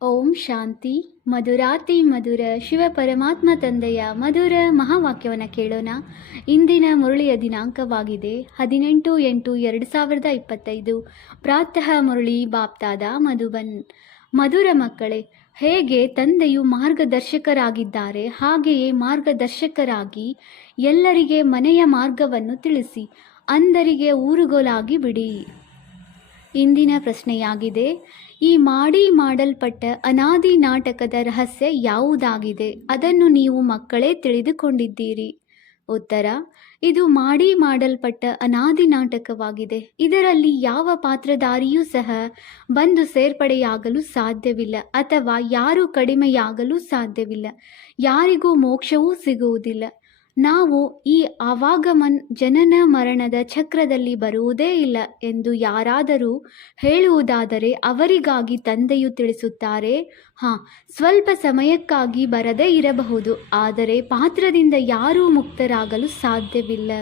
ಓಂ ಶಾಂತಿ. ಮಧುರಾತಿ ಮಧುರ ಶಿವ ಪರಮಾತ್ಮ ತಂದೆಯ ಮಧುರ ಮಹಾವಾಕ್ಯವನ್ನು ಕೇಳೋಣ. ಇಂದಿನ ಮುರಳಿಯ ದಿನಾಂಕವಾಗಿದೆ 18/8/2025. ಪ್ರಾತಃ ಮುರಳಿ ಬಾಪ್ತಾದ ಮಧುಬನ್. ಮಧುರ ಮಕ್ಕಳೇ, ಹೇಗೆ ತಂದೆಯು ಮಾರ್ಗದರ್ಶಕರಾಗಿದ್ದಾರೆ ಹಾಗೆಯೇ ಮಾರ್ಗದರ್ಶಕರಾಗಿ ಎಲ್ಲರಿಗೆ ಮನೆಯ ಮಾರ್ಗವನ್ನು ತಿಳಿಸಿ ಅಂಧರಿಗೆ ಊರುಗೋಲಾಗಿ ಬಿಡಿ. ಇಂದಿನ ಪ್ರಶ್ನೆಯಾಗಿದೆ, ಈ ಮಾಡಲ್ಪಟ್ಟ ಅನಾದಿ ನಾಟಕದ ರಹಸ್ಯ ಯಾವುದಾಗಿದೆ? ಅದನ್ನು ನೀವು ಮಕ್ಕಳೇ ತಿಳಿದುಕೊಂಡಿದ್ದೀರಿ. ಉತ್ತರ: ಇದು ಮಾಡಲ್ಪಟ್ಟ ಅನಾದಿ ನಾಟಕವಾಗಿದೆ. ಇದರಲ್ಲಿ ಯಾವ ಪಾತ್ರಧಾರಿಯೂ ಸಹ ಬಂದು ಸೇರ್ಪಡೆಯಾಗಲು ಸಾಧ್ಯವಿಲ್ಲ ಅಥವಾ ಯಾರೂ ಕಡಿಮೆಯಾಗಲು ಸಾಧ್ಯವಿಲ್ಲ. ಯಾರಿಗೂ ಮೋಕ್ಷವೂ ಸಿಗುವುದಿಲ್ಲ. ನಾವು ಈ ಆವಾಗಮನ್ ಜನನ ಮರಣದ ಚಕ್ರದಲ್ಲಿ ಬರುವುದೇ ಇಲ್ಲ ಎಂದು ಯಾರಾದರೂ ಹೇಳುವುದಾದರೆ ಅವರಿಗಾಗಿ ತಂದೆಯು ತಿಳಿಸುತ್ತಾರೆ, ಸ್ವಲ್ಪ ಸಮಯಕ್ಕಾಗಿ ಬರದೇ ಇರಬಹುದು, ಆದರೆ ಪಾತ್ರದಿಂದ ಯಾರೂ ಮುಕ್ತರಾಗಲು ಸಾಧ್ಯವಿಲ್ಲ.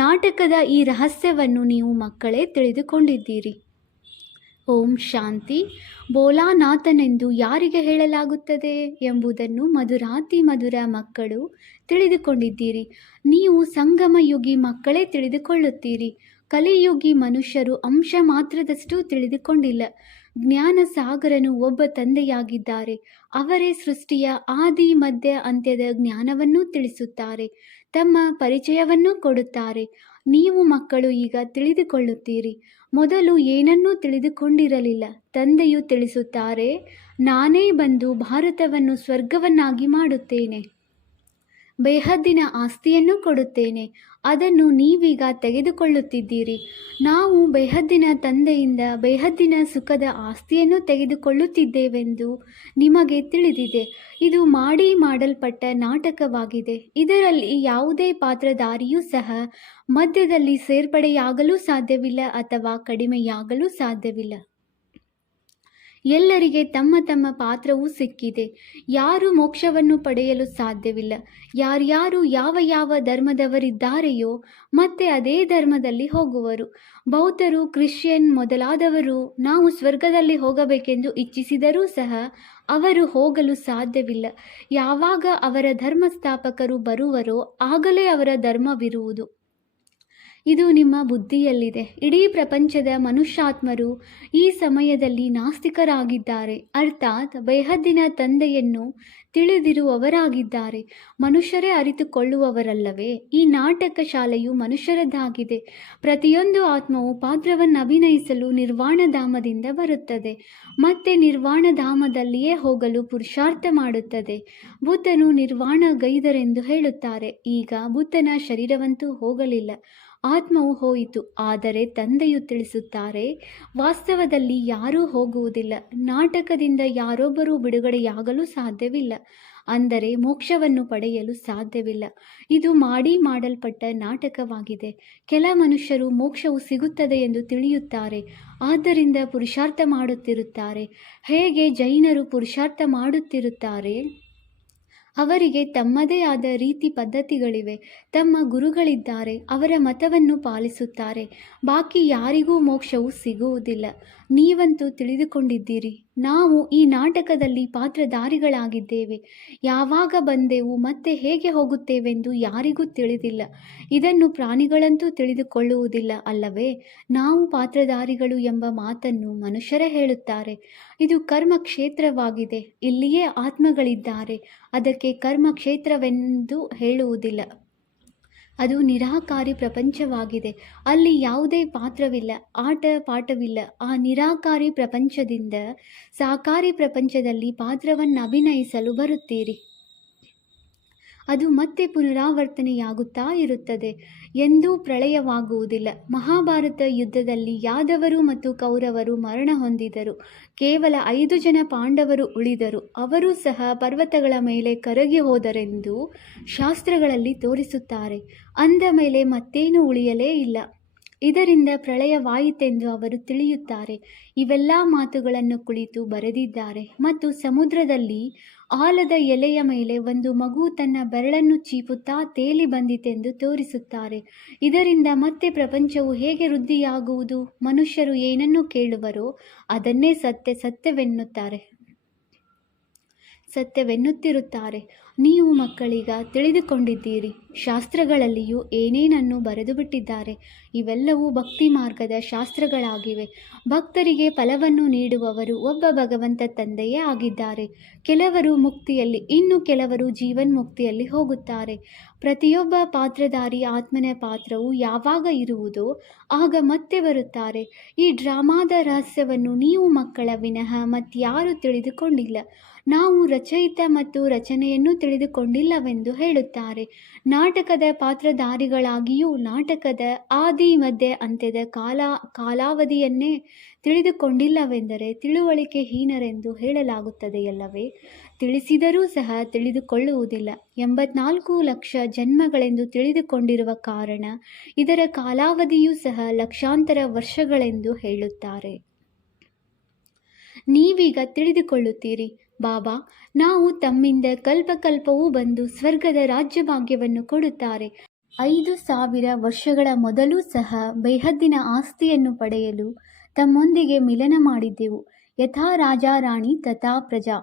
ನಾಟಕದ ಈ ರಹಸ್ಯವನ್ನು ನೀವು ಮಕ್ಕಳೇ ತಿಳಿದುಕೊಂಡಿದ್ದೀರಿ. ಓಂ ಶಾಂತಿ. ಭೋಲಾನಾಥನೆಂದು ಯಾರಿಗೆ ಹೇಳಲಾಗುತ್ತದೆ ಎಂಬುದನ್ನು ಮಧುರಾತಿ ಮಧುರ ಮಕ್ಕಳು ತಿಳಿದುಕೊಂಡಿದ್ದೀರಿ. ನೀವು ಸಂಗಮಯುಗಿ ಮಕ್ಕಳೇ ತಿಳಿದುಕೊಳ್ಳುತ್ತೀರಿ. ಕಲಿಯುಗಿ ಮನುಷ್ಯರು ಅಂಶ ಮಾತ್ರದಷ್ಟು ತಿಳಿದುಕೊಂಡಿಲ್ಲ. ಜ್ಞಾನ ಸಾಗರನು ಒಬ್ಬ ತಂದೆಯಾಗಿದ್ದಾರೆ. ಅವರೇ ಸೃಷ್ಟಿಯ ಆದಿ ಮಧ್ಯ ಅಂತ್ಯದ ಜ್ಞಾನವನ್ನು ತಿಳಿಸುತ್ತಾರೆ, ತಮ್ಮ ಪರಿಚಯವನ್ನು ಕೊಡುತ್ತಾರೆ. ನೀವು ಮಕ್ಕಳು ಈಗ ತಿಳಿದುಕೊಳ್ಳುತ್ತೀರಿ. ಮೊದಲು ಏನನ್ನೂ ತಿಳಿದುಕೊಂಡಿರಲಿಲ್ಲ. ತಂದೆಯು ತಿಳಿಸುತ್ತಾರೆ, ನಾನೇ ಬಂದು ಭಾರತವನ್ನು ಸ್ವರ್ಗವನ್ನಾಗಿ ಮಾಡುತ್ತೇನೆ, ಬೇಹದ್ದಿನ ಆಸ್ತಿಯನ್ನು ಕೊಡುತ್ತೇನೆ. ಅದನ್ನು ನೀವೀಗ ತೆಗೆದುಕೊಳ್ಳುತ್ತಿದ್ದೀರಿ. ನಾವು ಬೇಹದ್ದಿನ ತಂದೆಯಿಂದ ಬೇಹದ್ದಿನ ಸುಖದ ಆಸ್ತಿಯನ್ನು ತೆಗೆದುಕೊಳ್ಳುತ್ತಿದ್ದೇವೆಂದು ನಿಮಗೆ ತಿಳಿದಿದೆ. ಇದು ಮಾಡಲ್ಪಟ್ಟ ನಾಟಕವಾಗಿದೆ. ಇದರಲ್ಲಿ ಯಾವುದೇ ಪಾತ್ರಧಾರಿಯೂ ಸಹ ಮಧ್ಯದಲ್ಲಿ ಸೇರ್ಪಡೆಯಾಗಲು ಸಾಧ್ಯವಿಲ್ಲ ಅಥವಾ ಕಡಿಮೆಯಾಗಲು ಸಾಧ್ಯವಿಲ್ಲ. ಎಲ್ಲರಿಗೆ ತಮ್ಮ ತಮ್ಮ ಪಾತ್ರವೂ ಸಿಕ್ಕಿದೆ. ಯಾರೂ ಮೋಕ್ಷವನ್ನು ಪಡೆಯಲು ಸಾಧ್ಯವಿಲ್ಲ. ಯಾರ್ಯಾರು ಯಾವ ಧರ್ಮದವರಿದ್ದಾರೆಯೋ ಮತ್ತೆ ಅದೇ ಧರ್ಮದಲ್ಲಿ ಹೋಗುವರು. ಬೌದ್ಧರು, ಕ್ರಿಶ್ಚಿಯನ್ ಮೊದಲಾದವರು ನಾವು ಸ್ವರ್ಗದಲ್ಲಿ ಹೋಗಬೇಕೆಂದು ಇಚ್ಛಿಸಿದರೂ ಸಹ ಅವರು ಹೋಗಲು ಸಾಧ್ಯವಿಲ್ಲ. ಯಾವಾಗ ಅವರ ಧರ್ಮಸ್ಥಾಪಕರು ಬರುವರೋ ಆಗಲೇ ಅವರ ಧರ್ಮವಿರುವುದು. ಇದು ನಿಮ್ಮ ಬುದ್ಧಿಯಲ್ಲಿದೆ. ಇಡೀ ಪ್ರಪಂಚದ ಮನುಷ್ಯಾತ್ಮರು ಈ ಸಮಯದಲ್ಲಿ ನಾಸ್ತಿಕರಾಗಿದ್ದಾರೆ, ಅರ್ಥಾತ್ ಬೇಹದ್ದಿನ ತಂದೆಯನ್ನು ತಿಳಿದಿರುವವರಾಗಿದ್ದಾರೆ. ಮನುಷ್ಯರೇ ಅರಿತುಕೊಳ್ಳುವವರಲ್ಲವೇ? ಈ ನಾಟಕ ಶಾಲೆಯು ಮನುಷ್ಯರದ್ದಾಗಿದೆ. ಪ್ರತಿಯೊಂದು ಆತ್ಮವು ಪಾತ್ರವನ್ನು ಅಭಿನಯಿಸಲು ನಿರ್ವಾಣಧಾಮದಿಂದ ಬರುತ್ತದೆ ಮತ್ತೆ ನಿರ್ವಾಣಧಾಮದಲ್ಲಿಯೇ ಹೋಗಲು ಪುರುಷಾರ್ಥ ಮಾಡುತ್ತದೆ. ಬುದ್ಧನು ನಿರ್ವಾಣಗೈದರೆಂದು ಹೇಳುತ್ತಾರೆ. ಈಗ ಬುದ್ಧನ ಶರೀರವಂತೂ ಹೋಗಲಿಲ್ಲ, ಆತ್ಮವು ಹೋಯಿತು. ಆದರೆ ತಂದೆಯು ತಿಳಿಸುತ್ತಾರೆ, ವಾಸ್ತವದಲ್ಲಿ ಯಾರೂ ಹೋಗುವುದಿಲ್ಲ. ನಾಟಕದಿಂದ ಯಾರೊಬ್ಬರೂ ಬಿಡುಗಡೆಯಾಗಲು ಸಾಧ್ಯವಿಲ್ಲ, ಅಂದರೆ ಮೋಕ್ಷವನ್ನು ಪಡೆಯಲು ಸಾಧ್ಯವಿಲ್ಲ. ಇದು ಮಾಡಲ್ಪಟ್ಟ ನಾಟಕವಾಗಿದೆ. ಕೆಲ ಮನುಷ್ಯರು ಮೋಕ್ಷವು ಸಿಗುತ್ತದೆ ಎಂದು ತಿಳಿಯುತ್ತಾರೆ, ಆದ್ದರಿಂದ ಪುರುಷಾರ್ಥ ಮಾಡುತ್ತಿರುತ್ತಾರೆ. ಹೇಗೆ ಜೈನರು ಪುರುಷಾರ್ಥ ಮಾಡುತ್ತಿರುತ್ತಾರೆ, ಅವರಿಗೆ ತಮ್ಮದೇ ಆದ ರೀತಿ ಪದ್ಧತಿಗಳಿವೆ. ತಮ್ಮ ಗುರುಗಳಿದ್ದಾರೆ, ಅವರ ಮತವನ್ನು ಪಾಲಿಸುತ್ತಾರೆ. ಬಾಕಿ ಯಾರಿಗೂ ಮೋಕ್ಷವು ಸಿಗುವುದಿಲ್ಲ. ನೀವಂತೂ ತಿಳಿದುಕೊಂಡಿದ್ದೀರಿ, ನಾವು ಈ ನಾಟಕದಲ್ಲಿ ಪಾತ್ರಧಾರಿಗಳಾಗಿದ್ದೇವೆ. ಯಾವಾಗ ಬಂದೆವು ಮತ್ತೆ ಹೇಗೆ ಹೋಗುತ್ತೇವೆಂದು ಯಾರಿಗೂ ತಿಳಿದಿಲ್ಲ. ಇದನ್ನು ಪ್ರಾಣಿಗಳಂತೂ ತಿಳಿದುಕೊಳ್ಳುವುದಿಲ್ಲ ಅಲ್ಲವೇ? ನಾವು ಪಾತ್ರಧಾರಿಗಳು ಎಂಬ ಮಾತನ್ನು ಮನುಷ್ಯರೇ ಹೇಳುತ್ತಾರೆ. ಇದು ಕರ್ಮ ಕ್ಷೇತ್ರವಾಗಿದೆ. ಇಲ್ಲಿಯೇ ಆತ್ಮಗಳಿದ್ದಾರೆ. ಅದಕ್ಕೆ ಕರ್ಮ ಕ್ಷೇತ್ರವೆಂದು ಹೇಳುವುದಿಲ್ಲ. ಅದು ನಿರಾಕಾರಿ ಪ್ರಪಂಚವಾಗಿದೆ. ಅಲ್ಲಿ ಯಾವುದೇ ಪಾತ್ರವಿಲ್ಲ, ಆಟ ಪಾಠವಿಲ್ಲ. ಆ ನಿರಾಕಾರಿ ಪ್ರಪಂಚದಿಂದ ಸಾಕಾರಿ ಪ್ರಪಂಚದಲ್ಲಿ ಪಾತ್ರವನ್ನು ಅಭಿನಯಿಸಲು ಬರುತ್ತೀರಿ. ಅದು ಮತ್ತೆ ಪುನರಾವರ್ತನೆಯಾಗುತ್ತಾ ಇರುತ್ತದೆ. ಎಂದೂ ಪ್ರಳಯವಾಗುವುದಿಲ್ಲ. ಮಹಾಭಾರತ ಯುದ್ಧದಲ್ಲಿ ಯಾದವರು ಮತ್ತು ಕೌರವರು ಮರಣ ಹೊಂದಿದರು. ಕೇವಲ 5 ಜನ ಪಾಂಡವರು ಉಳಿದರು. ಅವರೂ ಸಹ ಪರ್ವತಗಳ ಮೇಲೆ ಕರಗಿ ಹೋದರೆಂದು ಶಾಸ್ತ್ರಗಳಲ್ಲಿ ತೋರಿಸುತ್ತಾರೆ. ಅಂದ ಮೇಲೆ ಮತ್ತೇನೂ ಉಳಿಯಲೇ ಇಲ್ಲ. ಇದರಿಂದ ಪ್ರಳಯವಾಯಿತೆಂದು ಅವರು ತಿಳಿಯುತ್ತಾರೆ. ಇವೆಲ್ಲ ಮಾತುಗಳನ್ನು ಕುಳಿತು ಬರೆದಿದ್ದಾರೆ. ಮತ್ತು ಸಮುದ್ರದಲ್ಲಿ ಆಲದ ಎಲೆಯ ಮೇಲೆ ಒಂದು ಮಗು ತನ್ನ ಬೆರಳನ್ನು ಚೀಪುತ್ತಾ ತೇಲಿ ಬಂದಿತೆಂದು ತೋರಿಸುತ್ತಾರೆ. ಇದರಿಂದ ಮತ್ತೆ ಪ್ರಪಂಚವು ಹೇಗೆ ವೃದ್ಧಿಯಾಗುವುದು? ಮನುಷ್ಯರು ಏನನ್ನು ಕೇಳುವರೋ ಅದನ್ನೇ ಸತ್ಯವೆನ್ನುತ್ತಾರೆ. ಸತ್ಯವೆನ್ನುತ್ತಿರುತ್ತಾರೆ. ನೀವು ಮಕ್ಕಳೀಗ ತಿಳಿದುಕೊಂಡಿದ್ದೀರಿ. ಶಾಸ್ತ್ರಗಳಲ್ಲಿಯೂ ಏನೇನನ್ನು ಬರೆದು ಬಿಟ್ಟಿದ್ದಾರೆ. ಇವೆಲ್ಲವೂ ಭಕ್ತಿ ಮಾರ್ಗದ ಶಾಸ್ತ್ರಗಳಾಗಿವೆ. ಭಕ್ತರಿಗೆ ಫಲವನ್ನು ನೀಡುವವರು ಒಬ್ಬ ಭಗವಂತ ತಂದೆಯೇ ಆಗಿದ್ದಾರೆ. ಕೆಲವರು ಮುಕ್ತಿಯಲ್ಲಿ, ಇನ್ನು ಕೆಲವರು ಜೀವನ್ಮುಕ್ತಿಯಲ್ಲಿ ಹೋಗುತ್ತಾರೆ. ಪ್ರತಿಯೊಬ್ಬ ಪಾತ್ರಧಾರಿ ಆತ್ಮನ ಪಾತ್ರವು ಯಾವಾಗ ಇರುವುದೋ ಆಗ ಮತ್ತೆ ಬರುತ್ತಾರೆ. ಈ ಡ್ರಾಮಾದ ರಹಸ್ಯವನ್ನು ನೀವು ಮಕ್ಕಳ ವಿನಃ ಮತ್ಯಾರೂ ತಿಳಿದುಕೊಂಡಿಲ್ಲ. ನಾವು ರಚಯಿತ ಮತ್ತು ರಚನೆಯನ್ನು ತಿಳಿದುಕೊಂಡಿಲ್ಲವೆಂದು ಹೇಳುತ್ತಾರೆ. ನಾಟಕದ ಪಾತ್ರಧಾರಿಗಳಾಗಿಯೂ ನಾಟಕದ ಆದಿ ಮಧ್ಯ ಅಂತ್ಯದ ಕಾಲಾವಧಿಯನ್ನೇ ತಿಳಿದುಕೊಂಡಿಲ್ಲವೆಂದರೆ ತಿಳುವಳಿಕೆ ಹೀನರೆಂದು ಹೇಳಲಾಗುತ್ತದೆಯಲ್ಲವೇ? ತಿಳಿಸಿದರೂ ಸಹ ತಿಳಿದುಕೊಳ್ಳುವುದಿಲ್ಲ. 84 ಲಕ್ಷ ಜನ್ಮಗಳೆಂದು ತಿಳಿದುಕೊಂಡಿರುವ ಕಾರಣ ಇದರ ಕಾಲಾವಧಿಯೂ ಸಹ ಲಕ್ಷಾಂತರ ವರ್ಷಗಳೆಂದು ಹೇಳುತ್ತಾರೆ. ನೀವೀಗ ತಿಳಿದುಕೊಳ್ಳುತ್ತೀರಿ. ಬಾಬಾ ನಾವು ತಮ್ಮಿಂದ ಕಲ್ಪಕಲ್ಪವೂ ಬಂದು ಸ್ವರ್ಗದ ರಾಜ್ಯಭಾಗ್ಯವನ್ನು ಕೊಡುತ್ತಾರೆ. 5000 ವರ್ಷಗಳ ಮೊದಲೂ ಸಹ ಬೇಹದ್ದಿನ ಆಸ್ತಿಯನ್ನು ಪಡೆಯಲು ತಮ್ಮೊಂದಿಗೆ ಮಿಲನ ಮಾಡಿದ್ದೆವು. ಯಥಾ ರಾಜ ರಾಣಿ ತಥಾ ಪ್ರಜಾ.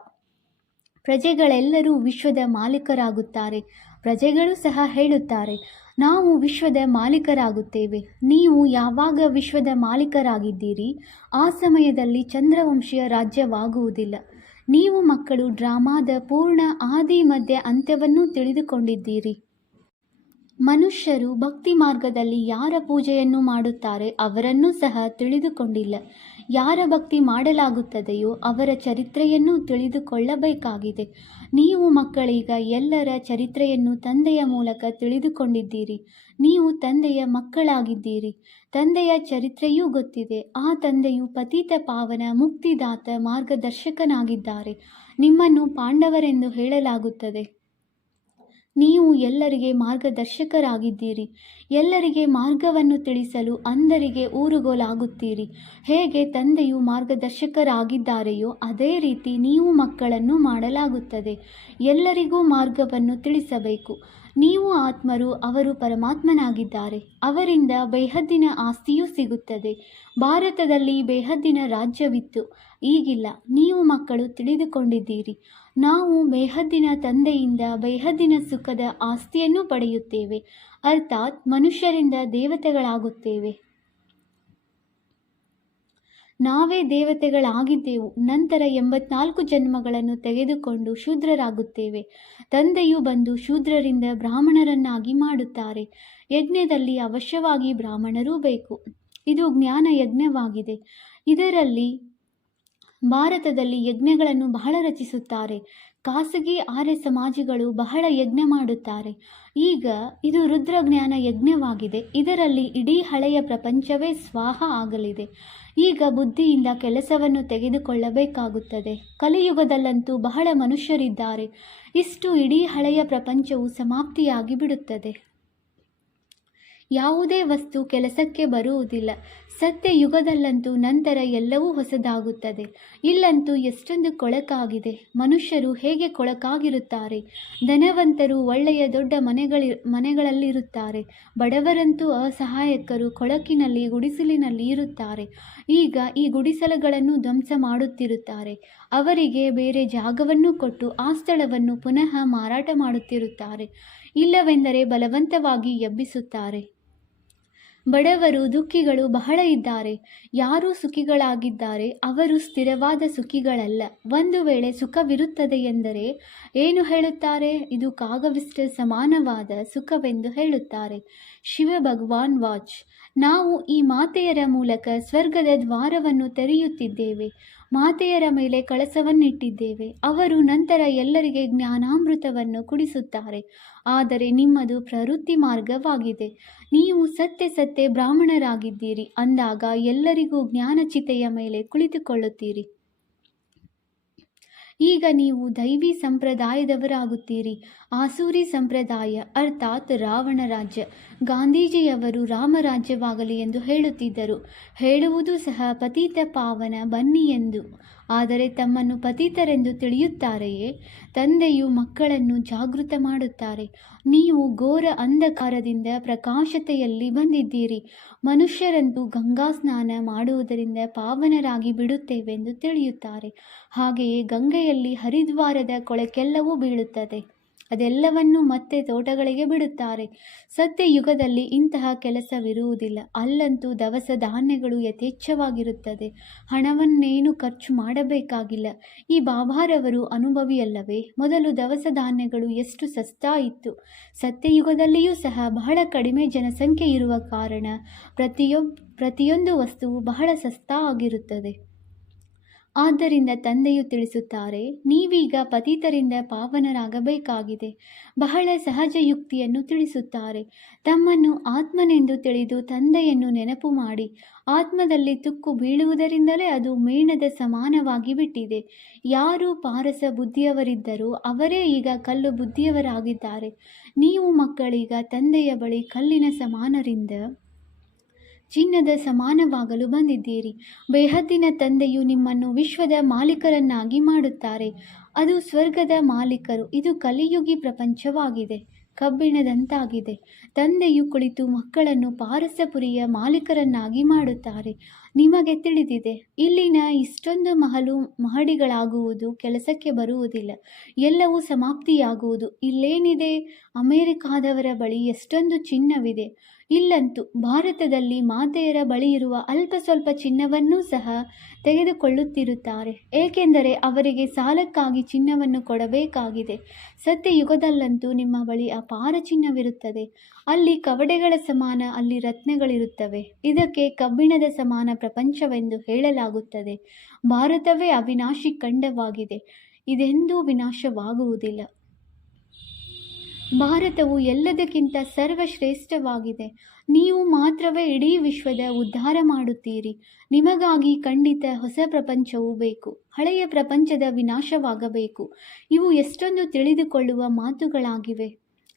ಪ್ರಜೆಗಳೆಲ್ಲರೂ ವಿಶ್ವದ ಮಾಲೀಕರಾಗುತ್ತಾರೆ. ಪ್ರಜೆಗಳು ಸಹ ಹೇಳುತ್ತಾರೆ, ನಾವು ವಿಶ್ವದ ಮಾಲೀಕರಾಗುತ್ತೇವೆ. ನೀವು ಯಾವಾಗ ವಿಶ್ವದ ಮಾಲೀಕರಾಗಿದ್ದೀರಿ ಆ ಸಮಯದಲ್ಲಿ ಚಂದ್ರವಂಶೀಯ ರಾಜ್ಯವಾಗುವುದಿಲ್ಲ. ನೀವು ಮಕ್ಕಳು ಡ್ರಾಮಾದ ಪೂರ್ಣ ಆದಿ ಮಧ್ಯ ಅಂತ್ಯವನ್ನೂ ತಿಳಿದುಕೊಂಡಿದ್ದೀರಿ. ಮನುಷ್ಯರು ಭಕ್ತಿ ಮಾರ್ಗದಲ್ಲಿ ಯಾರ ಪೂಜೆಯನ್ನು ಮಾಡುತ್ತಾರೆ ಅವರನ್ನೂ ಸಹ ತಿಳಿದುಕೊಂಡಿಲ್ಲ. ಯಾರ ಭಕ್ತಿ ಮಾಡಲಾಗುತ್ತದೆಯೋ ಅವರ ಚರಿತ್ರೆಯನ್ನು ತಿಳಿದುಕೊಳ್ಳಬೇಕಾಗಿದೆ. ನೀವು ಮಕ್ಕಳೀಗ ಎಲ್ಲರ ಚರಿತ್ರೆಯನ್ನು ತಂದೆಯ ಮೂಲಕ ತಿಳಿದುಕೊಂಡಿದ್ದೀರಿ. ನೀವು ತಂದೆಯ ಮಕ್ಕಳಾಗಿದ್ದೀರಿ. ತಂದೆಯ ಚರಿತ್ರೆಯೂ ಗೊತ್ತಿದೆ. ಆ ತಂದೆಯು ಪತಿತ ಪಾವನ ಮುಕ್ತಿದಾತ ಮಾರ್ಗದರ್ಶಕನಾಗಿದ್ದಾರೆ. ನಿಮ್ಮನ್ನು ಪಾಂಡವರೆಂದು ಹೇಳಲಾಗುತ್ತದೆ. ನೀವು ಎಲ್ಲರಿಗೆ ಮಾರ್ಗದರ್ಶಕರಾಗಿದ್ದೀರಿ. ಎಲ್ಲರಿಗೆ ಮಾರ್ಗವನ್ನು ತಿಳಿಸಲು ಅಂಧರಿಗೆ ಊರುಗೋಲಾಗುತ್ತೀರಿ. ಹೇಗೆ ತಂದೆಯು ಮಾರ್ಗದರ್ಶಕರಾಗಿದ್ದಾರೆಯೋ ಅದೇ ರೀತಿ ನೀವು ಮಕ್ಕಳನ್ನು ಮಾಡಲಾಗುತ್ತದೆ. ಎಲ್ಲರಿಗೂ ಮಾರ್ಗವನ್ನು ತಿಳಿಸಬೇಕು. ನೀವು ಆತ್ಮರು, ಅವರು ಪರಮಾತ್ಮನಾಗಿದ್ದಾರೆ. ಅವರಿಂದ ಬೇಹದ್ದಿನ ಆಸ್ತಿಯೂ ಸಿಗುತ್ತದೆ. ಭಾರತದಲ್ಲಿ ಬೇಹದ್ದಿನ ರಾಜ್ಯವಿತ್ತು, ಈಗಿಲ್ಲ. ನೀವು ಮಕ್ಕಳು ತಿಳಿದುಕೊಂಡಿದ್ದೀರಿ. ನಾವು ಬೇಹದ್ದಿನ ತಂದೆಯಿಂದ ಬೇಹದ್ದಿನ ಸುಖದ ಆಸ್ತಿಯನ್ನು ಪಡೆಯುತ್ತೇವೆ. ಅರ್ಥಾತ್ ಮನುಷ್ಯರಿಂದ ದೇವತೆಗಳಾಗುತ್ತೇವೆ. ನಾವೇ ದೇವತೆಗಳಾಗಿದ್ದೆವು. ನಂತರ 84 ಜನ್ಮಗಳನ್ನು ತೆಗೆದುಕೊಂಡು ಶೂದ್ರರಾಗುತ್ತೇವೆ. ತಂದೆಯು ಬಂದು ಶೂದ್ರರಿಂದ ಬ್ರಾಹ್ಮಣರನ್ನಾಗಿ ಮಾಡುತ್ತಾರೆ. ಯಜ್ಞದಲ್ಲಿ ಅವಶ್ಯವಾಗಿ ಬ್ರಾಹ್ಮಣರೂ ಬೇಕು. ಇದು ಜ್ಞಾನ ಯಜ್ಞವಾಗಿದೆ. ಇದರಲ್ಲಿ ಭಾರತದಲ್ಲಿ ಯಜ್ಞಗಳನ್ನು ಬಹಳ ರಚಿಸುತ್ತಾರೆ. ಖಾಸಗಿ ಆರ್ಯ ಸಮಾಜಿಗಳು ಬಹಳ ಯಜ್ಞ ಮಾಡುತ್ತಾರೆ. ಈಗ ಇದು ರುದ್ರಜ್ಞಾನ ಯಜ್ಞವಾಗಿದೆ. ಇದರಲ್ಲಿ ಇಡೀ ಹಳೆಯ ಪ್ರಪಂಚವೇ ಸ್ವಾಹ ಆಗಲಿದೆ. ಈಗ ಬುದ್ಧಿಯಿಂದ ಕೆಲಸವನ್ನು ತೆಗೆದುಕೊಳ್ಳಬೇಕಾಗುತ್ತದೆ. ಕಲಿಯುಗದಲ್ಲಂತೂ ಬಹಳ ಮನುಷ್ಯರಿದ್ದಾರೆ. ಇಷ್ಟು ಇಡೀ ಹಳೆಯ ಪ್ರಪಂಚವು ಸಮಾಪ್ತಿಯಾಗಿ ಬಿಡುತ್ತದೆ. ಯಾವುದೇ ವಸ್ತು ಕೆಲಸಕ್ಕೆ ಬರುವುದಿಲ್ಲ. ಸತ್ಯಯುಗದಲ್ಲಂತೂ ನಂತರ ಎಲ್ಲವೂ ಹೊಸದಾಗುತ್ತದೆ. ಇಲ್ಲಂತೂ ಎಷ್ಟೊಂದು ಕೊಳಕಾಗಿದೆ. ಮನುಷ್ಯರು ಹೇಗೆ ಕೊಳಕಾಗಿರುತ್ತಾರೆ. ಧನವಂತರು ಒಳ್ಳೆಯ ದೊಡ್ಡ ಮನೆಗಳಲ್ಲಿರುತ್ತಾರೆ. ಬಡವರಂತೂ ಅಸಹಾಯಕರು ಕೊಳಕಿನಲ್ಲಿ ಗುಡಿಸಲಿನಲ್ಲಿ ಇರುತ್ತಾರೆ. ಈಗ ಈ ಗುಡಿಸಲುಗಳನ್ನು ಧ್ವಂಸ ಮಾಡುತ್ತಿರುತ್ತಾರೆ. ಅವರಿಗೆ ಬೇರೆ ಜಾಗವನ್ನು ಕೊಟ್ಟು ಆ ಸ್ಥಳವನ್ನು ಪುನಃ ಮಾರಾಟ ಮಾಡುತ್ತಿರುತ್ತಾರೆ. ಇಲ್ಲವೆಂದರೆ ಬಲವಂತವಾಗಿ ಎಬ್ಬಿಸುತ್ತಾರೆ. ಬಡವರು, ದುಃಖಿಗಳು ಬಹಳ ಇದ್ದಾರೆ. ಯಾರು ಸುಖಿಗಳಾಗಿದ್ದಾರೆ ಅವರು ಸ್ಥಿರವಾದ ಸುಖಿಗಳಲ್ಲ. ಒಂದು ವೇಳೆ ಸುಖವಿರುತ್ತದೆ ಎಂದರೆ ಏನು ಹೇಳುತ್ತಾರೆ? ಇದು ಕಾಗವಿಷ್ಟ ಸಮಾನವಾದ ಸುಖವೆಂದು ಹೇಳುತ್ತಾರೆ. ಶಿವ ಭಗವಾನ್ ವಾಚ್. ನಾವು ಈ ಮಾತೆಯರ ಮೂಲಕ ಸ್ವರ್ಗದ ದ್ವಾರವನ್ನು ತೆರೆಯುತ್ತಿದ್ದೇವೆ. ಮಾತೆಯರ ಮೇಲೆ ಕಳಸವನ್ನಿಟ್ಟಿದ್ದೇವೆ. ಅವರು ನಂತರ ಎಲ್ಲರಿಗೆ ಜ್ಞಾನಾಮೃತವನ್ನು ಕುಡಿಸುತ್ತಾರೆ. ಆದರೆ ನಿಮ್ಮದು ಪ್ರವೃತ್ತಿ ಮಾರ್ಗವಾಗಿದೆ. ನೀವು ಸತ್ಯ ಬ್ರಾಹ್ಮಣರಾಗಿದ್ದೀರಿ ಅಂದಾಗ ಎಲ್ಲರಿಗೂ ಜ್ಞಾನಚಿತೆಯ ಮೇಲೆ ಕುಳಿತುಕೊಳ್ಳುತ್ತೀರಿ. ಈಗ ನೀವು ದೈವಿ ಸಂಪ್ರದಾಯದವರಾಗುತ್ತೀರಿ. ಆಸೂರಿ ಸಂಪ್ರದಾಯ ಅರ್ಥಾತ್ ರಾವಣ ರಾಜ್ಯ. ಗಾಂಧೀಜಿಯವರು ರಾಮರಾಜ್ಯವಾಗಲಿ ಎಂದು ಹೇಳುತ್ತಿದ್ದರು. ಹೇಳುವುದು ಸಹ ಪತಿತ ಪಾವನ ಬನ್ನಿ ಎಂದು. ಆದರೆ ತಮ್ಮನ್ನು ಪತಿತರೆಂದು ತಿಳಿಯುತ್ತಾರೆಯೇ? ತಂದೆಯು ಮಕ್ಕಳನ್ನು ಜಾಗೃತ ಮಾಡುತ್ತಾರೆ. ನೀವು ಘೋರ ಅಂಧಕಾರದಿಂದ ಪ್ರಕಾಶತೆಯಲ್ಲಿ ಬಂದಿದ್ದೀರಿ. ಮನುಷ್ಯರಂತೂ ಗಂಗಾ ಸ್ನಾನ ಮಾಡುವುದರಿಂದ ಪಾವನರಾಗಿ ಬಿಡುತ್ತೇವೆಂದು ತಿಳಿಯುತ್ತಾರೆ. ಹಾಗೆಯೇ ಗಂಗೆಯಲ್ಲಿ ಹರಿದ್ವಾರದ ಕೊಳಕೆಲ್ಲವೂ ಬೀಳುತ್ತದೆ. ಅದೆಲ್ಲವನ್ನೂ ಮತ್ತೆ ತೋಟಗಳಿಗೆ ಬಿಡುತ್ತಾರೆ. ಸತ್ಯಯುಗದಲ್ಲಿ ಇಂತಹ ಕೆಲಸವಿರುವುದಿಲ್ಲ. ಅಲ್ಲಂತೂ ದವಸ ಧಾನ್ಯಗಳು ಯಥೇಚ್ಛವಾಗಿರುತ್ತದೆ. ಹಣವನ್ನೇನು ಖರ್ಚು ಮಾಡಬೇಕಾಗಿಲ್ಲ. ಈ ಬಾಬಾರವರು ಅನುಭವಿಯಲ್ಲವೇ? ಮೊದಲು ದವಸ ಧಾನ್ಯಗಳು ಎಷ್ಟು ಸಸ್ತಾ ಇತ್ತು. ಸತ್ಯಯುಗದಲ್ಲಿಯೂ ಸಹ ಬಹಳ ಕಡಿಮೆ ಜನಸಂಖ್ಯೆ ಇರುವ ಕಾರಣ ಪ್ರತಿಯೊಂದು ವಸ್ತುವು ಬಹಳ ಸಸ್ತಾ ಆಗಿರುತ್ತದೆ. ಆದ್ದರಿಂದ ತಂದೆಯು ತಿಳಿಸುತ್ತಾರೆ, ನೀವೀಗ ಪತಿತರಿಂದ ಪಾವನರಾಗಬೇಕಾಗಿದೆ. ಬಹಳ ಸಹಜ ಯುಕ್ತಿಯನ್ನು ತಿಳಿಸುತ್ತಾರೆ. ತಮ್ಮನ್ನು ಆತ್ಮನೆಂದು ತಿಳಿದು ತಂದೆಯನ್ನು ನೆನಪು ಮಾಡಿ. ಆತ್ಮದಲ್ಲಿ ತುಕ್ಕು ಬೀಳುವುದರಿಂದಲೇ ಅದು ಮೇಣದ ಸಮಾನವಾಗಿ ಬಿಟ್ಟಿದೆ. ಯಾರು ಪಾರಸ ಬುದ್ಧಿಯವರಿದ್ದರೋ ಅವರೇ ಈಗ ಕಲ್ಲು ಬುದ್ಧಿಯವರಾಗಿದ್ದಾರೆ. ನೀವು ಮಕ್ಕಳೀಗ ತಂದೆಯ ಬಳಿ ಕಲ್ಲಿನ ಸಮಾನರಿಂದ ಚಿನ್ನದ ಸಮಾನವಾಗಲು ಬಂದಿದ್ದೀರಿ. ಬೇಹದ್ದಿನ ತಂದೆಯು ನಿಮ್ಮನ್ನು ವಿಶ್ವದ ಮಾಲೀಕರನ್ನಾಗಿ ಮಾಡುತ್ತಾರೆ. ಅದು ಸ್ವರ್ಗದ ಮಾಲೀಕರು. ಇದು ಕಲಿಯುಗಿ ಪ್ರಪಂಚವಾಗಿದೆ, ಕಬ್ಬಿಣದಂತಾಗಿದೆ. ತಂದೆಯು ಕುಳಿತು ಮಕ್ಕಳನ್ನು ಪಾರಸಪುರಿಯ ಮಾಲೀಕರನ್ನಾಗಿ ಮಾಡುತ್ತಾರೆ. ನಿಮಗೆ ತಿಳಿದಿದೆ, ಇಲ್ಲಿನ ಇಷ್ಟೊಂದು ಮಹಡಿಗಳಾಗುವುದು ಕೆಲಸಕ್ಕೆ ಬರುವುದಿಲ್ಲ. ಎಲ್ಲವೂ ಸಮಾಪ್ತಿಯಾಗುವುದು. ಇಲ್ಲೇನಿದೆ? ಅಮೆರಿಕಾದವರ ಬಳಿ ಎಷ್ಟೊಂದು ಚಿನ್ನವಿದೆ. ಇಲ್ಲಂತೂ ಭಾರತದಲ್ಲಿ ಮಾತೆಯರ ಬಳಿ ಇರುವ ಅಲ್ಪ ಸ್ವಲ್ಪ ಚಿನ್ನವನ್ನೂ ಸಹ ತೆಗೆದುಕೊಳ್ಳುತ್ತಿರುತ್ತಾರೆ. ಏಕೆಂದರೆ ಅವರಿಗೆ ಸಾಲಕ್ಕಾಗಿ ಚಿನ್ನವನ್ನು ಕೊಡಬೇಕಾಗಿದೆ. ಸತ್ಯಯುಗದಲ್ಲಂತೂ ನಿಮ್ಮ ಬಳಿ ಅಪಾರ ಚಿನ್ನವಿರುತ್ತದೆ. ಅಲ್ಲಿ ಕವಡೆಗಳ ಸಮಾನ, ಅಲ್ಲಿ ರತ್ನಗಳಿರುತ್ತವೆ. ಇದಕ್ಕೆ ಕಬ್ಬಿಣದ ಸಮಾನ ಪ್ರಪಂಚವೆಂದು ಹೇಳಲಾಗುತ್ತದೆ. ಭಾರತವೇ ಅವಿನಾಶಿ ಖಂಡವಾಗಿದೆ. ಇದೆಂದೂ ವಿನಾಶವಾಗುವುದಿಲ್ಲ. ಭಾರತವು ಎಲ್ಲದಕ್ಕಿಂತ ಸರ್ವಶ್ರೇಷ್ಠವಾಗಿದೆ. ನೀವು ಮಾತ್ರವೇ ಇಡೀ ವಿಶ್ವದ ಉದ್ಧಾರ ಮಾಡುತ್ತೀರಿ. ನಿಮಗಾಗಿ ಖಂಡಿತ ಹೊಸ ಪ್ರಪಂಚವೂ ಬೇಕು. ಹಳೆಯ ಪ್ರಪಂಚದ ವಿನಾಶವಾಗಬೇಕು. ಇವು ಎಷ್ಟೊಂದು ತಿಳಿದುಕೊಳ್ಳುವ ಮಾತುಗಳಾಗಿವೆ.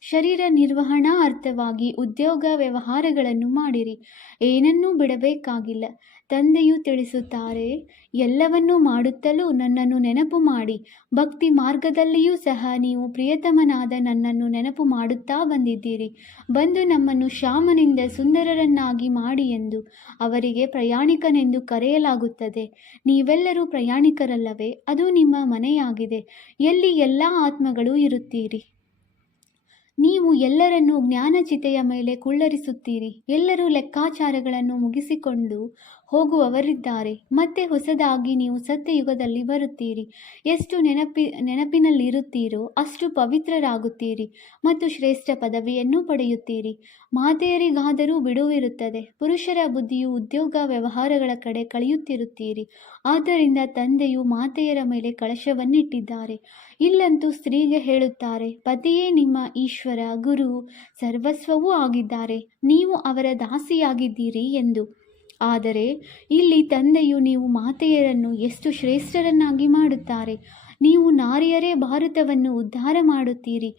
ಶರೀರ ನಿರ್ವಹಣಾ ಅರ್ಥವಾಗಿ ಉದ್ಯೋಗ ವ್ಯವಹಾರಗಳನ್ನು ಮಾಡಿರಿ. ಏನನ್ನೂ ಬಿಡಬೇಕಾಗಿಲ್ಲ. ತಂದೆಯು ತಿಳಿಸುತ್ತಾರೆ, ಎಲ್ಲವನ್ನೂ ಮಾಡುತ್ತಲೂ ನನ್ನನ್ನು ನೆನಪು ಮಾಡಿ. ಭಕ್ತಿ ಮಾರ್ಗದಲ್ಲಿಯೂ ಸಹ ನೀವು ಪ್ರಿಯತಮನಾದ ನನ್ನನ್ನು ನೆನಪು ಮಾಡುತ್ತಾ ಬಂದಿದ್ದೀರಿ. ಬಂದು ನಮ್ಮನ್ನು ಶ್ಯಾಮನಿಂದ ಸುಂದರರನ್ನಾಗಿ ಮಾಡಿ ಎಂದು. ಅವರಿಗೆ ಪ್ರಯಾಣಿಕನೆಂದು ಕರೆಯಲಾಗುತ್ತದೆ. ನೀವೆಲ್ಲರೂ ಪ್ರಯಾಣಿಕರಲ್ಲವೇ? ಅದು ನಿಮ್ಮ ಮನೆಯಾಗಿದೆ. ಎಲ್ಲಿ ಎಲ್ಲ ಆತ್ಮಗಳು ಇರುತ್ತೀರಿ. ನೀವು ಎಲ್ಲರನ್ನೂ ಜ್ಞಾನಚಿತೆಯ ಮೇಲೆ ಕುಳ್ಳರಿಸುತ್ತೀರಿ. ಎಲ್ಲರೂ ಲೆಕ್ಕಾಚಾರಗಳನ್ನು ಮುಗಿಸಿಕೊಂಡು ಹೋಗುವವರಿದ್ದಾರೆ. ಮತ್ತೆ ಹೊಸದಾಗಿ ನೀವು ಸತ್ಯಯುಗದಲ್ಲಿ ಬರುತ್ತೀರಿ. ಎಷ್ಟು ನೆನಪಿನಲ್ಲಿರುತ್ತೀರೋ ಅಷ್ಟು ಪವಿತ್ರರಾಗುತ್ತೀರಿ ಮತ್ತು ಶ್ರೇಷ್ಠ ಪದವಿಯನ್ನು ಪಡೆಯುತ್ತೀರಿ. ಮಾತೆಯರಿಗಾದರೂ ಬಿಡುವಿರುತ್ತದೆ. ಪುರುಷರ ಬುದ್ಧಿಯು ಉದ್ಯೋಗ ವ್ಯವಹಾರಗಳ ಕಡೆ ಕಳೆಯುತ್ತಿರುತ್ತೀರಿ. ಆದ್ದರಿಂದ ತಂದೆಯು ಮಾತೆಯರ ಮೇಲೆ ಕಳಶವನ್ನಿಟ್ಟಿದ್ದಾರೆ. ಇಲ್ಲಂತೂ ಸ್ತ್ರೀಗೆ ಹೇಳುತ್ತಾರೆ, ಪತಿಯೇ ನಿಮ್ಮ ಈಶ್ವರ, ಗುರು, ಸರ್ವಸ್ವವೂ ಆಗಿದ್ದಾರೆ. ನೀವು ಅವರ ದಾಸಿಯಾಗಿದ್ದೀರಿ ಎಂದು. ಆದರೆ ಇಲ್ಲಿ ತಂದೆಯು ನೀವು ಮಾತೆಯರನ್ನು ಎಷ್ಟು ಶ್ರೇಷ್ಠರನ್ನಾಗಿ ಮಾಡುತ್ತಾರೆ. ನೀವು ನಾರಿಯರೇ ಭಾರತವನ್ನು ಉದ್ಧಾರ ಮಾಡುತ್ತೀರಿ.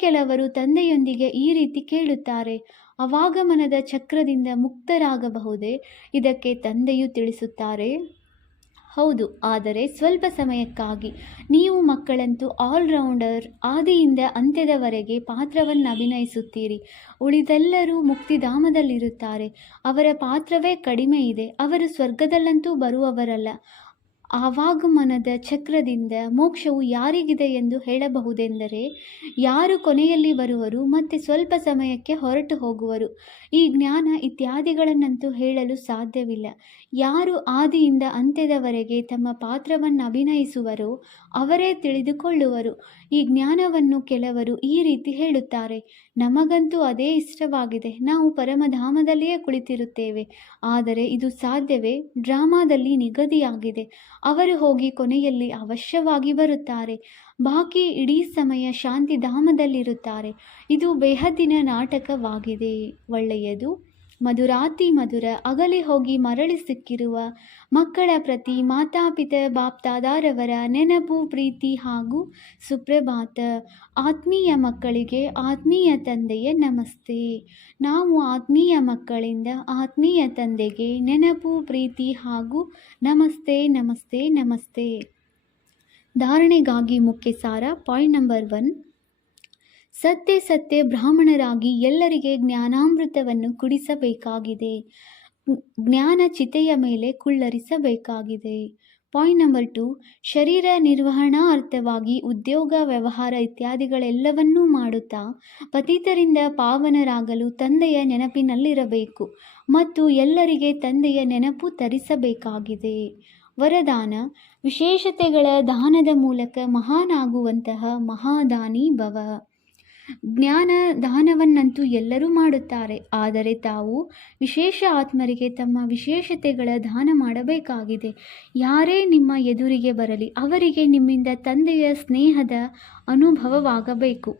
ಕೆಲವರು ತಂದೆಯೊಂದಿಗೆ ಈ ರೀತಿ ಕೇಳುತ್ತಾರೆ, ಅವಾಗಮನದ ಚಕ್ರದಿಂದ ಮುಕ್ತರಾಗಬಹುದೇ? ಇದಕ್ಕೆ ತಂದೆಯು ತಿಳಿಸುತ್ತಾರೆ, ಹೌದು, ಆದರೆ ಸ್ವಲ್ಪ ಸಮಯಕ್ಕಾಗಿ. ನೀವು ಮಕ್ಕಳಂತೂ ಆಲ್ರೌಂಡರ್. ಆದಿಯಿಂದ ಅಂತ್ಯದವರೆಗೆ ಪಾತ್ರವನ್ನು ಅಭಿನಯಿಸುತ್ತೀರಿ. ಉಳಿದೆಲ್ಲರೂ ಮುಕ್ತಿಧಾಮದಲ್ಲಿರುತ್ತಾರೆ. ಅವರ ಪಾತ್ರವೇ ಕಡಿಮೆ ಇದೆ. ಅವರು ಸ್ವರ್ಗದಲ್ಲಂತೂ ಬರುವವರಲ್ಲ. ಆವಾಗಮನದ ಚಕ್ರದಿಂದ ಮೋಕ್ಷವು ಯಾರಿಗಿದೆ ಎಂದು ಹೇಳಬಹುದೆಂದರೆ, ಯಾರು ಕೊನೆಯಲ್ಲಿ ಬರುವರು ಮತ್ತು ಸ್ವಲ್ಪ ಸಮಯಕ್ಕೆ ಹೊರಟು ಹೋಗುವರು. ಈ ಜ್ಞಾನ ಇತ್ಯಾದಿಗಳನ್ನಂತೂ ಹೇಳಲು ಸಾಧ್ಯವಿಲ್ಲ. ಯಾರು ಆದಿಯಿಂದ ಅಂತ್ಯದವರೆಗೆ ತಮ್ಮ ಪಾತ್ರವನ್ನು ಅಭಿನಯಿಸುವರೋ ಅವರೇ ತಿಳಿದುಕೊಳ್ಳುವರು. ಈ ಜ್ಞಾನವನ್ನು ಕೆಲವರು ಈ ರೀತಿ ಹೇಳುತ್ತಾರೆ, ನಮಗಂತೂ ಅದೇ ಇಷ್ಟವಾಗಿದೆ. ನಾವು ಪರಮಧಾಮದಲ್ಲಿಯೇ ಕುಳಿತಿರುತ್ತೇವೆ. ಆದರೆ ಇದು ಸಾಧ್ಯವೇ? ಡ್ರಾಮಾದಲ್ಲಿ ನಿಗದಿಯಾಗಿದೆ. ಅವರು ಹೋಗಿ ಕೊನೆಯಲ್ಲಿ ಅವಶ್ಯವಾಗಿ ಬರುತ್ತಾರೆ. ಬಾಕಿ ಇಡೀ ಸಮಯ ಶಾಂತಿಧಾಮದಲ್ಲಿರುತ್ತಾರೆ. ಇದು ಬೇಹದ್ದಿನ ನಾಟಕವಾಗಿದೆ. ಒಳ್ಳೆಯದು. ಮಧುರಾತಿ ಮಧುರ ಅಗಲಿ ಹೋಗಿ ಮರಳಿ ಸಿಕ್ಕಿರುವ ಮಕ್ಕಳ ಪ್ರತಿ ಮಾತಾಪಿತ ಬಾಪ್ದಾದಾರವರ ನೆನಪು ಪ್ರೀತಿ ಹಾಗೂ ಸುಪ್ರಭಾತ. ಆತ್ಮೀಯ ಮಕ್ಕಳಿಗೆ ಆತ್ಮೀಯ ತಂದೆಯ ನಮಸ್ತೆ. ನಾವು ಆತ್ಮೀಯ ಮಕ್ಕಳಿಂದ ಆತ್ಮೀಯ ತಂದೆಗೆ ನೆನಪು ಪ್ರೀತಿ ಹಾಗೂ ನಮಸ್ತೆ ನಮಸ್ತೆ ನಮಸ್ತೆ. ಧಾರಣೆಗಾಗಿ ಮುಖ್ಯ ಸಾರ. Point number 1. ಸತ್ಯ ಸತ್ಯ ಬ್ರಾಹ್ಮಣರಾಗಿ ಎಲ್ಲರಿಗೆ ಜ್ಞಾನಾಮೃತವನ್ನು ಕುಡಿಸಬೇಕಾಗಿದೆ. ಜ್ಞಾನ ಚಿತೆಯ ಮೇಲೆ ಕುಳ್ಳರಿಸಬೇಕಾಗಿದೆ. Point number 2. ಶರೀರ ನಿರ್ವಹಣಾರ್ಥವಾಗಿ ಉದ್ಯೋಗ ವ್ಯವಹಾರ ಇತ್ಯಾದಿಗಳೆಲ್ಲವನ್ನೂ ಮಾಡುತ್ತಾ ಪತಿತರಿಂದ ಪಾವನರಾಗಲು ತಂದೆಯ ನೆನಪಿನಲ್ಲಿರಬೇಕು ಮತ್ತು ಎಲ್ಲರಿಗೆ ತಂದೆಯ ನೆನಪು ತರಿಸಬೇಕಾಗಿದೆ. ವರದಾನ: ವಿಶೇಷತೆಗಳ ದಾನದ ಮೂಲಕ ಮಹಾನಾಗುವಂತಹ ಮಹಾದಾನಿ ಭವ. ಜ್ಞಾನ ದಾನವನ್ನಂತೂ ಎಲ್ಲರೂ ಮಾಡುತ್ತಾರೆ, ಆದರೆ ತಾವು ವಿಶೇಷ ಆತ್ಮರಿಗೆ ತಮ್ಮ ವಿಶೇಷತೆಗಳ ದಾನ ಮಾಡಬೇಕಾಗಿದೆ. ಯಾರೇ ನಿಮ್ಮ ಎದುರಿಗೆ ಬರಲಿ ಅವರಿಗೆ ನಿಮ್ಮಿಂದ ತಂದೆಯ ಸ್ನೇಹದ ಅನುಭವವಾಗಬೇಕು.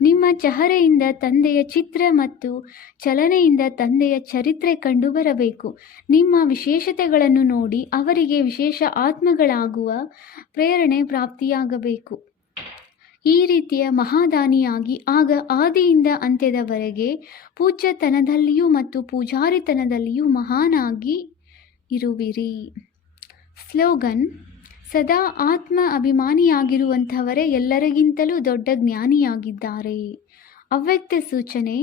ನಿಮ್ಮ ಚಹರೆಯಿಂದ ತಂದೆಯ ಚಿತ್ರ ಮತ್ತು ಚಲನೆಯಿಂದ ತಂದೆಯ ಚರಿತ್ರೆ ಕಂಡುಬರಬೇಕು. ನಿಮ್ಮ ವಿಶೇಷತೆಗಳನ್ನು ನೋಡಿ ಅವರಿಗೆ ವಿಶೇಷ ಆತ್ಮಗಳಾಗುವ ಪ್ರೇರಣೆ ಪ್ರಾಪ್ತಿಯಾಗಬೇಕು. ಈ ರೀತಿಯ ಮಹಾದಾನಿಯಾಗಿ ಆಗ ಆದಿಯಿಂದ ಅಂತ್ಯದವರೆಗೆ ಪೂಜ್ಯತನದಲ್ಲಿಯೂ ಮತ್ತು ಪೂಜಾರಿತನದಲ್ಲಿಯೂ ಮಹಾನಾಗಿ ಇರುವಿರಿ. ಸ್ಲೋಗನ್: ಸದಾ ಆತ್ಮ ಅಭಿಮಾನಿಯಾಗಿರುವಂಥವರೇ ಎಲ್ಲರಿಗಿಂತಲೂ ದೊಡ್ಡ ಜ್ಞಾನಿಯಾಗಿದ್ದಾರೆ. ಅವ್ಯಕ್ತ ಸೂಚನೆ: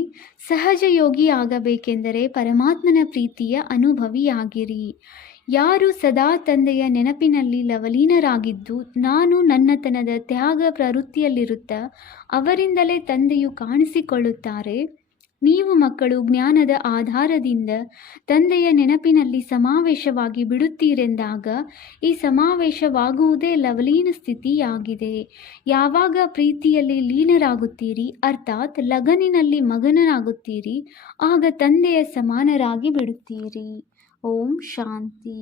ಸಹಜ ಯೋಗಿ ಆಗಬೇಕೆಂದರೆ ಪರಮಾತ್ಮನ ಪ್ರೀತಿಯ ಅನುಭವಿಯಾಗಿರಿ. ಯಾರು ಸದಾ ತಂದೆಯ ನೆನಪಿನಲ್ಲಿ ಲವಲೀನರಾಗಿದ್ದು ನಾನು ನನ್ನತನದ ತ್ಯಾಗ ಪ್ರವೃತ್ತಿಯಲ್ಲಿರುತ್ತಾ ಅವರಿಂದಲೇ ತಂದೆಯು ಕಾಣಿಸಿಕೊಳ್ಳುತ್ತಾರೆ. ನೀವು ಮಕ್ಕಳು ಜ್ಞಾನದ ಆಧಾರದಿಂದ ತಂದೆಯ ನೆನಪಿನಲ್ಲಿ ಸಮಾವೇಶವಾಗಿ ಬಿಡುತ್ತೀರೆಂದಾಗ ಈ ಸಮಾವೇಶವಾಗುವುದೇ ಲವಲೀನ ಸ್ಥಿತಿಯಾಗಿದೆ. ಯಾವಾಗ ಪ್ರೀತಿಯಲ್ಲಿ ಲೀನರಾಗುತ್ತೀರಿ ಅರ್ಥಾತ್ ಲಗನಿನಲ್ಲಿ ಮಗನರಾಗುತ್ತೀರಿ ಆಗ ತಂದೆಯ ಸಮಾನರಾಗಿ ಬಿಡುತ್ತೀರಿ. ಓಂ ಶಾಂತಿ.